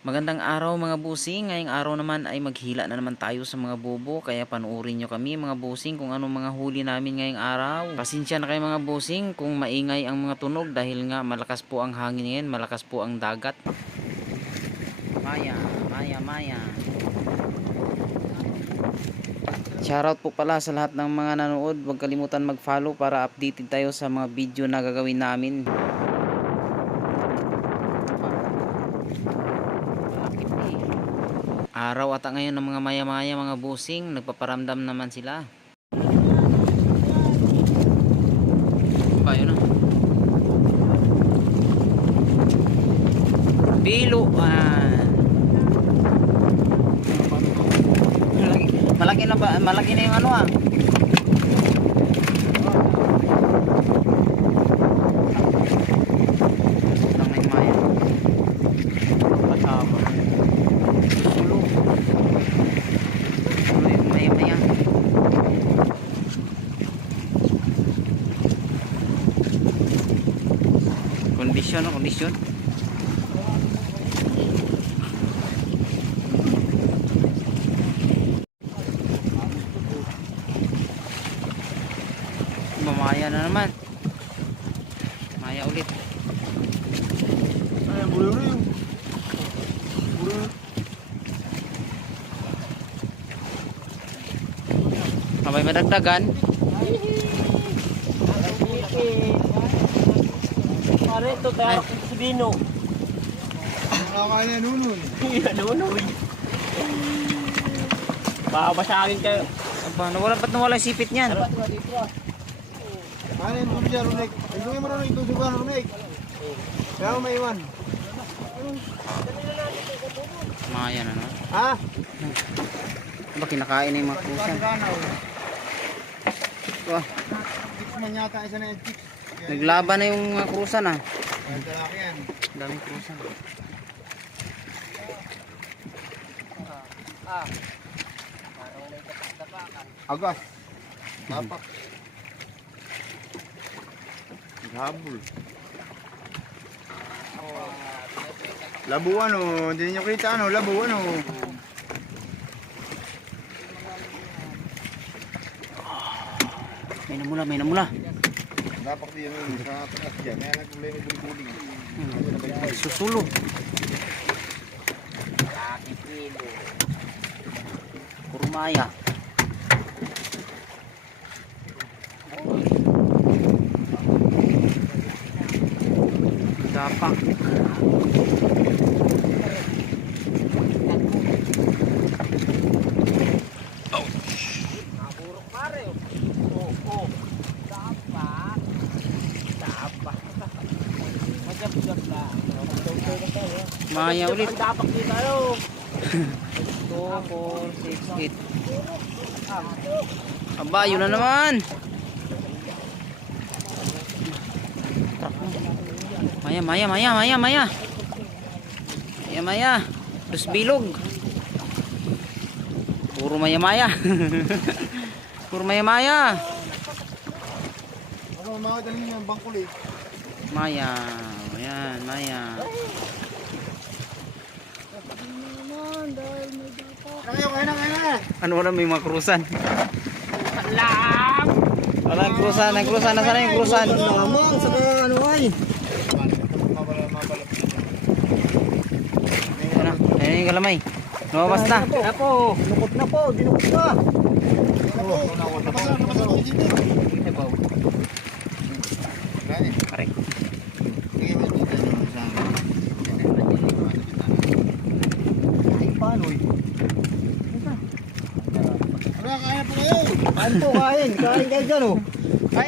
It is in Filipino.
Magandang araw mga busing. Ngayong araw naman ay maghila na naman tayo sa mga bobo. Kaya panuorin nyo kami mga busing kung anong mga huli namin ngayong araw. Pasensya na kayo mga busing kung maingay ang mga tunog dahil nga malakas po ang hangin ngayon, malakas po ang dagat. Maya. Shoutout po pala sa lahat ng mga nanood. Huwag kalimutan mag-follow para updated tayo sa mga video na gagawin namin. Araw ata ngayon ng mga maya-maya mga busing, nagpaparamdam naman sila. Bayo na. Biluan. Malaki na ba? Malaki na yung ano ah. Tangay maya. Pasama. Maya. Kondisyon. Mamaya na naman. Maya ulit. Ay, bulu. Abay madagdagan. Pare, ito tayo si Bino. Nakakaya nunun. Nunoy. Baka masyakin kayo. Aba, nawala yung sipit niyan. Ano yung mga dyan, Runek? Ito yung marunong ito sugan, Runek. Kaya may iwan. Maya na no. Ha? Aba, kinakain na yung mga kusa. Wah, Chips man yata isa na yung chips. naglaban na yung mga krusan ah. Ang kalaki yan. Daming krusan. Agas. Tapak. Habol. Labo ano, hindi niyo kita ano, labo ano. May namula. Dapat din yun sa taas dyan. Kaya nag-problema yung bulbuling. Susulo. Puro maya. Dapak. Maya ulit. Dapak din tayo. 2, 4, 6, 8. Aba, yun na naman. Maya. Terus bilog. Puro maya. Puro maya. Ano, mga dalhin yung bangkulit. Maya. Ayan, maya. Kaya na. Ano na may mga krusan? Lang! Walang krusan. Nasaan na yung krusan? Lamang sa ano ay. Ayan yung galamay. Lumabas na. Ako! Lukot na po, dinukot na. Pare. Paano eh? Ano, kaya po kayo? Kain kayo dyan oh.